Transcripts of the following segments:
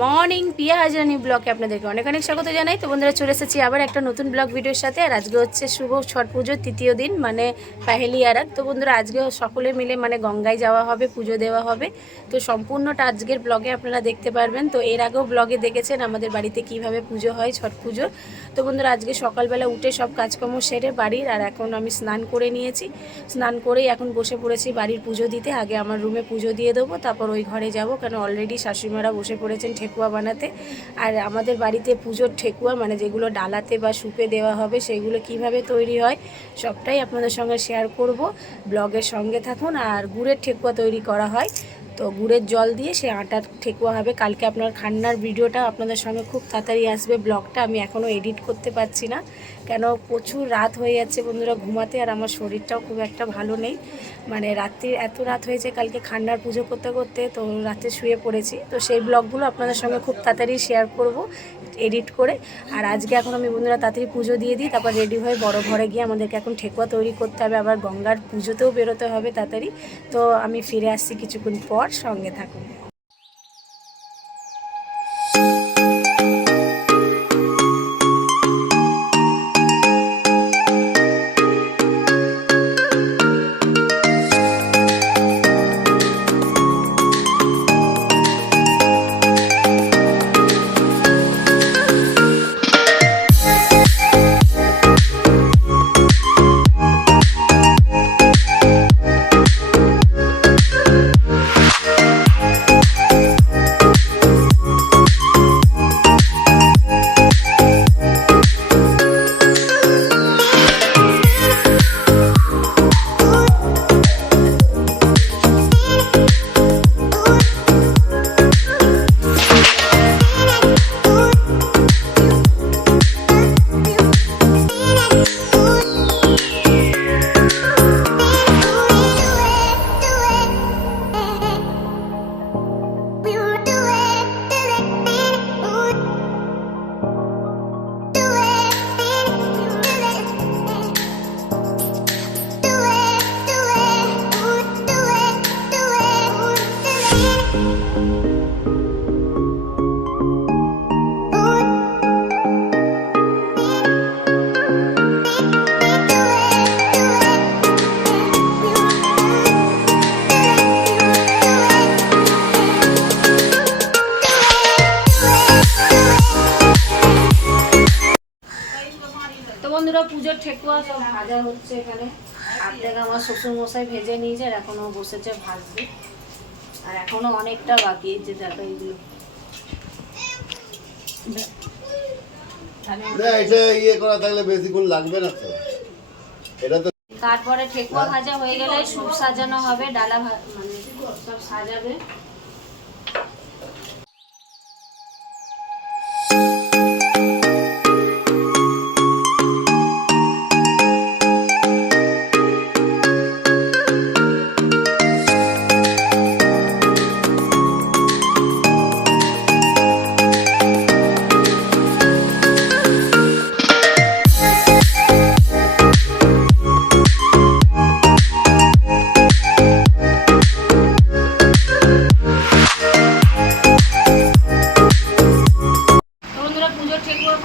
Morning, পিয়া হাজরানি ব্লগে আপনাদেরকে অনেক অনেক স্বাগত জানাই। তো বন্ধুরা, চলে এসেছি আবার একটা নতুন ব্লগ ভিডিওর সাথে। আর আজকে হচ্ছে শুভ ছট পুজোর তৃতীয় দিন, মানে পেহেলি আরাত। তো বন্ধুরা, আজকে সকলে মিলে মানে গঙ্গায় যাওয়া হবে, পুজো দেওয়া হবে। তো সম্পূর্ণটা আজকের ব্লগে আপনারা দেখতে পারবেন। তো এর আগেও ব্লগে দেখেছেন আমাদের বাড়িতে কিভাবে পুজো হয়, ছট পুজোর। তো বন্ধুরা, আজকে সকালবেলা উঠে সব কাজকর্ম সেরে বাড়ির, আর এখন আমি স্নান করে নিয়েছি। স্নান করেই এখন বসে পড়েছি বাড়ির পুজো দিতে। আগে আমার রুমে পুজো দিয়ে দেবো, তারপর ওই ঘরে যাব, কারণ অলরেডি শাশুড়িমারা বসে পড়েছেন ঠেকুয়া বানাতে। আর আমাদের বাড়িতে পুজোর ঠেকুয়া মানে যেগুলো ডালাতে বা সুপে দেওয়া হবে, সেগুলো কিভাবে তৈরি হয় সবটাই আপনাদের সঙ্গে শেয়ার করব। ব্লগের সঙ্গে থাকুন। আর গুড়ের ঠেকুয়া তৈরি করা হয়, তো গুড়ের জল দিয়ে সে আটার ঠেকুয়া হবে। কালকে আপনার খান্নার ভিডিওটা আপনাদের সঙ্গে খুব তাড়াতাড়ি আসবে। ব্লগটা আমি এখনও এডিট করতে পারছি না, কেন প্রচুর রাত হয়ে যাচ্ছে বন্ধুরা ঘুমাতে। আর আমার শরীরটাও খুব একটা ভালো নেই, মানে রাত্রি এত রাত হয়েছে কালকে খান্নার পুজো করতে করতে, তো রাতে শুয়ে পড়েছি। তো সেই ব্লগগুলো আপনাদের সঙ্গে খুব তাড়াতাড়ি শেয়ার করব এডিট করে। আর আজকে এখন আমি বন্ধুরা তাড়াতাড়ি পুজো দিয়ে দিই, তারপর রেডি হয়ে বড় ঘরে গিয়ে আমাদেরকে এখন ঠেকুয়া তৈরি করতে হবে, আবার গঙ্গার পুজোতেও বেরোতে হবে তাড়াতাড়ি। তো আমি ফিরে আসছি কিছুক্ষণ পর, সঙ্গে থাকুন। তো বন্ধুরা, পুজোর ঠেকুয়া সব ভাজা হচ্ছে এখানে। অর্ধেক আমার শ্বশুর মশাই ভেজে নিয়েছে, আর এখনো বসেছে ভাজবে। আর এখনো অনেকটা বাকি, যে দেখো এইগুলো তারপরে ঠেকুয়া ভাজা হয়ে গেলে সুপ সাজানো হবে, ডালা মানে সব সাজাবে।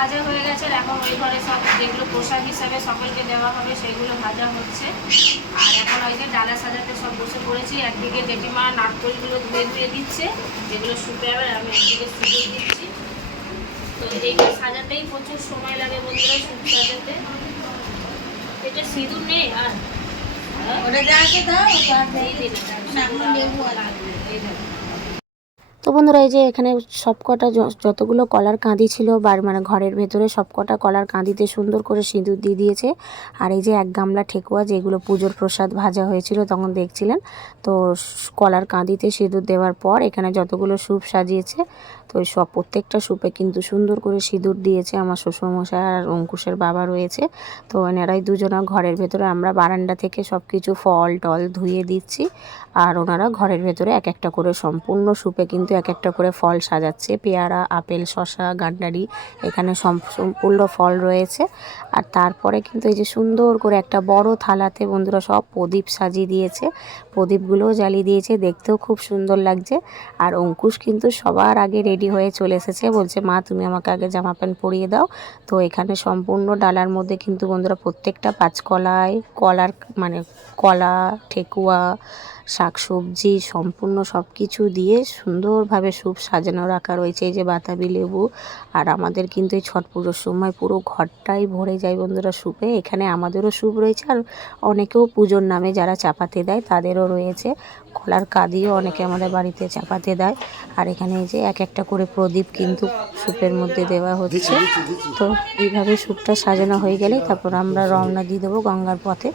ভাজা হয়ে গেছে, এখন ওই ঘরে সব যেগুলো প্রসাদ হিসাবে সকলকে দেওয়া হবে সেগুলো ভাজা হচ্ছে। আর এখন ওই যে ডালা সাজাতে সব বসে পড়েছি। একদিকে জেঠিমা নারকলগুলো ধুয়ে ধুয়ে দিচ্ছে, যেগুলো শুকে যাবে, আমি একদিকে সুযোগ দিচ্ছি। তো এইগুলো সাজাতেই প্রচুর সময় লাগে বন্ধুরা, সুপ সাজাতে। এটা সিঁদুর নেই আর তো বন্ধুরা, এই যে এখানে সবকটা যতগুলো কলার কাঁদি ছিল মানে ঘরের ভেতরে, সবকটা কলার কাঁদিতে সুন্দর করে সিঁদুর দিয়ে দিয়েছে। আর এই যে এক গামলা ঠেকুয়া, যেগুলো পুজোর প্রসাদ ভাজা হয়েছিল তখন দেখছিলেন, তো কলার কাঁদিতে সিঁদুর দেওয়ার পর এখানে যতগুলো সুপ সাজিয়েছে, তো ওই সব প্রত্যেকটা সুপে কিন্তু সুন্দর করে সিঁদুর দিয়েছে আমার শ্বশুরমশাই আর অঙ্কুশের বাবা রয়েছে। তো এনারাই দুজনা ঘরের ভেতরে, আমরা বারান্দা থেকে সব কিছু ফল টল ধুয়ে দিচ্ছি, আর ওনারা ঘরের ভেতরে এক একটা করে সম্পূর্ণ সুপে কিন্তু এক একটা করে ফল সাজাচ্ছে, পেয়ারা, আপেল, শসা, গান্ডারি, এখানে সম্পূর্ণ ফল রয়েছে। আর তারপরে কিন্তু এই যে সুন্দর করে একটা বড় থালাতে বন্ধুরা সব প্রদীপ সাজিয়ে দিয়েছে, প্রদীপগুলোও জ্বালিয়ে দিয়েছে, দেখতেও খুব সুন্দর লাগছে। আর অঙ্কুশ কিন্তু সবার আগে রেডি হয়ে চলে এসেছে, বলছে মা তুমি আমাকে আগে জামা প্যান্ট পরিয়ে দাও। তো এখানে সম্পূর্ণ ডালার মধ্যে কিন্তু বন্ধুরা প্রত্যেকটা পাঁচকলায় কলার মানে কলা, ঠেকুয়া, শাকসবজি সম্পূর্ণ সব কিছু দিয়ে সুন্দরভাবে স্যুপ সাজানো রাখা রয়েছে। এই যে বাতাবি লেবু। আর আমাদের কিন্তু এই ছট পুজোর সময় পুরো ঘরটাই ভরে যায় বন্ধুরা স্যুপে। এখানে আমাদেরও স্যুপ রয়েছে, আর অনেকেও পুজোর নামে যারা চাপাতে দেয় তাদেরও রয়েছে। কলার কাঁদিও অনেকে আমাদের বাড়িতে চাপাতে দেয়। আর এখানে এই যে এক একটা করে প্রদীপ কিন্তু স্যুপের মধ্যে দেওয়া হচ্ছে। তো এইভাবে স্যুপটা সাজানো হয়ে গেলেই তারপর আমরা রওনা দিয়ে দেবো গঙ্গার পথে।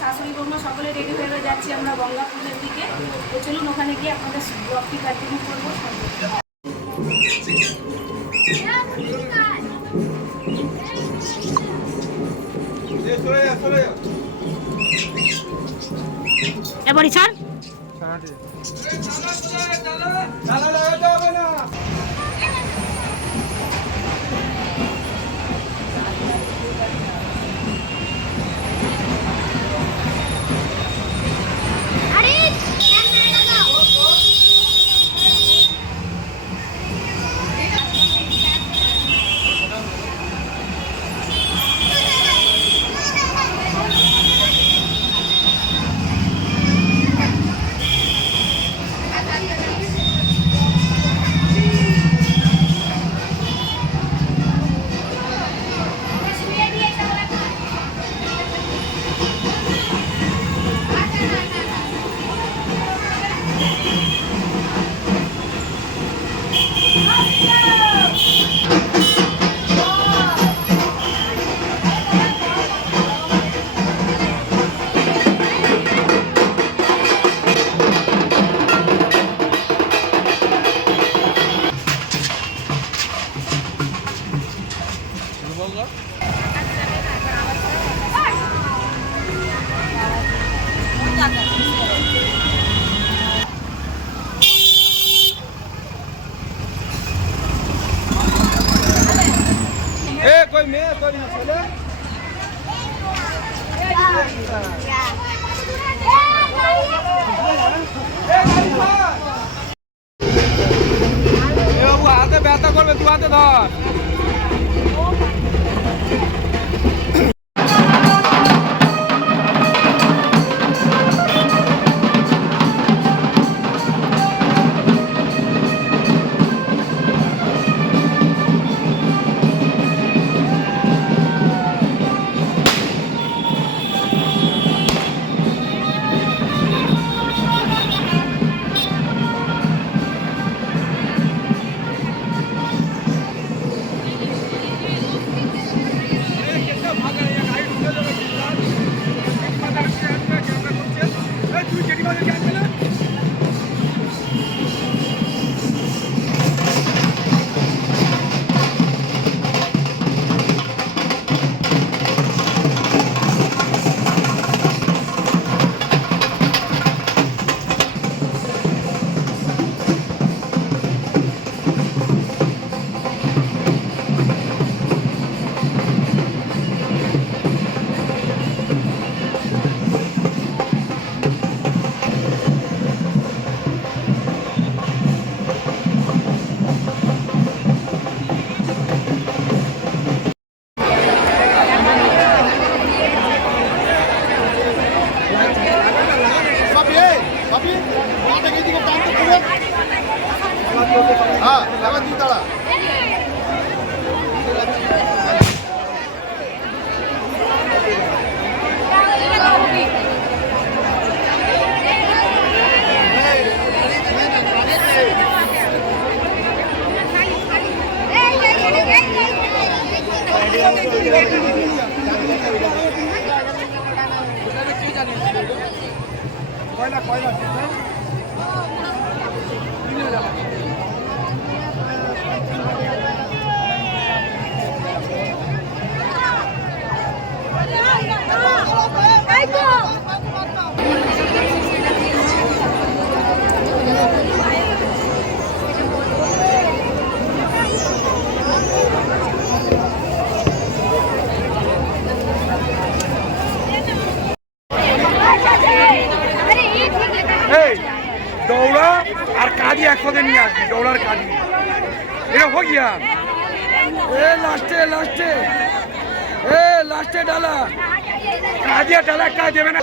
শাশুড়ি বৌমা সকলে রেডি হয়ে যাচ্ছি আমরা গঙ্গা পুজোর দিকে। তো চলুন ওখানে গিয়ে আপনাদের ব্লগটি কন্টিনিউ করবো। এবারে ছাড় कोई मैं कोई ना चले বাবু হাতে ব্যথা করবে, তুই হাতে ধর। এই দৌড়া আর কাজী একসাথে নিয়ে আসবি, দৌড়ার কাজী এটা হো গিয়া। এ লাস্টে লাস্টে এ লাস্টে ডালা কাজী আর ডালা কাজ দেবে না।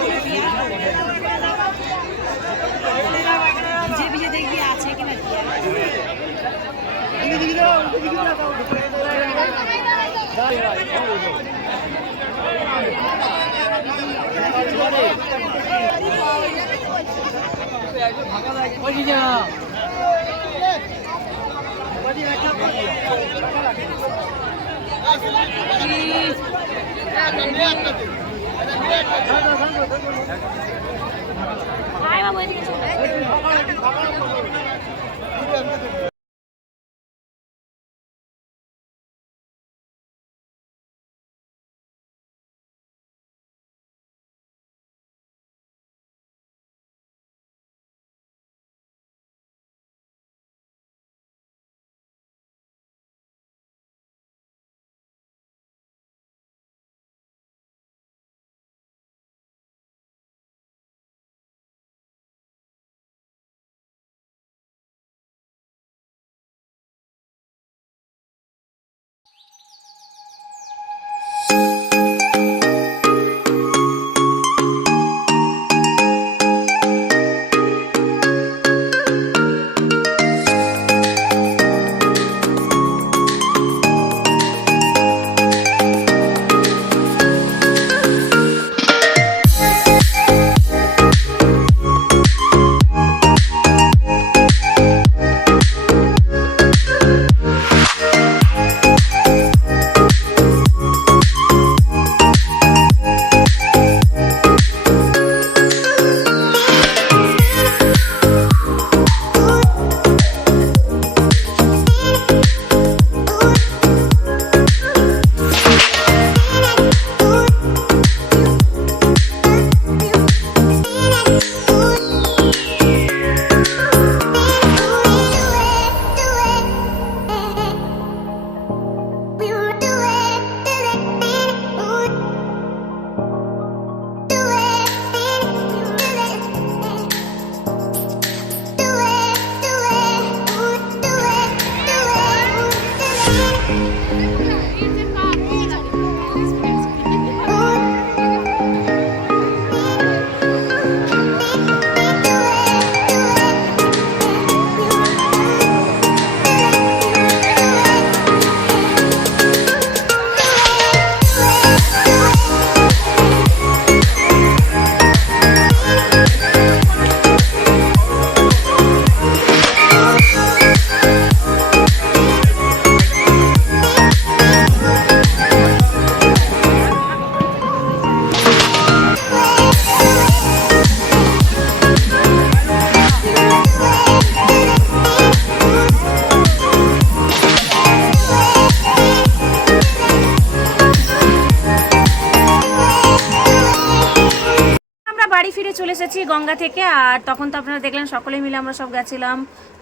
বাড়ি ফিরে চলে এসেছি গঙ্গা থেকে। আর তখন তো আপনারা দেখলেন সকলে মিলে আমরা সব গেছিলাম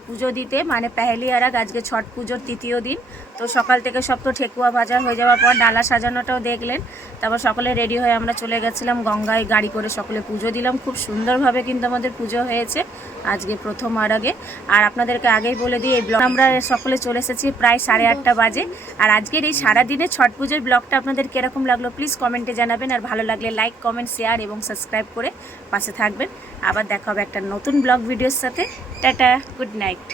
পুজো দিতে, মানে পেহেলি আরাগ, আজকে ছট পুজোর তৃতীয় দিন। তো সকাল থেকে সব তো ঠেকুয়া ভাজা হয়ে যাওয়ার পর ডালা সাজানোটাও দেখলেন। তারপর সকলে রেডি হয়ে আমরা চলে গেছিলাম গঙ্গায়, গাড়ি করে সকলে পুজো দিলাম। খুব সুন্দরভাবে কিন্তু আমাদের পুজো হয়েছে আজকে প্রথম আরাগে। আর আপনাদেরকে আগেই বলে দিই, এই ব্লগ আমরা সকলে চলে এসেছি প্রায় 8:30 বাজে। আর আজকের এই সারাদিনে ছট পুজোর ব্লগটা আপনাদের কীরকম লাগলো প্লিজ কমেন্টে জানাবেন। আর ভালো লাগলে লাইক, কমেন্ট, শেয়ার এবং সাবস্ক্রাইব করে পাশে থাকবেন। আবার দেখা হবে একটা নতুন ব্লগ ভিডিওর সাথে। Tata, good night.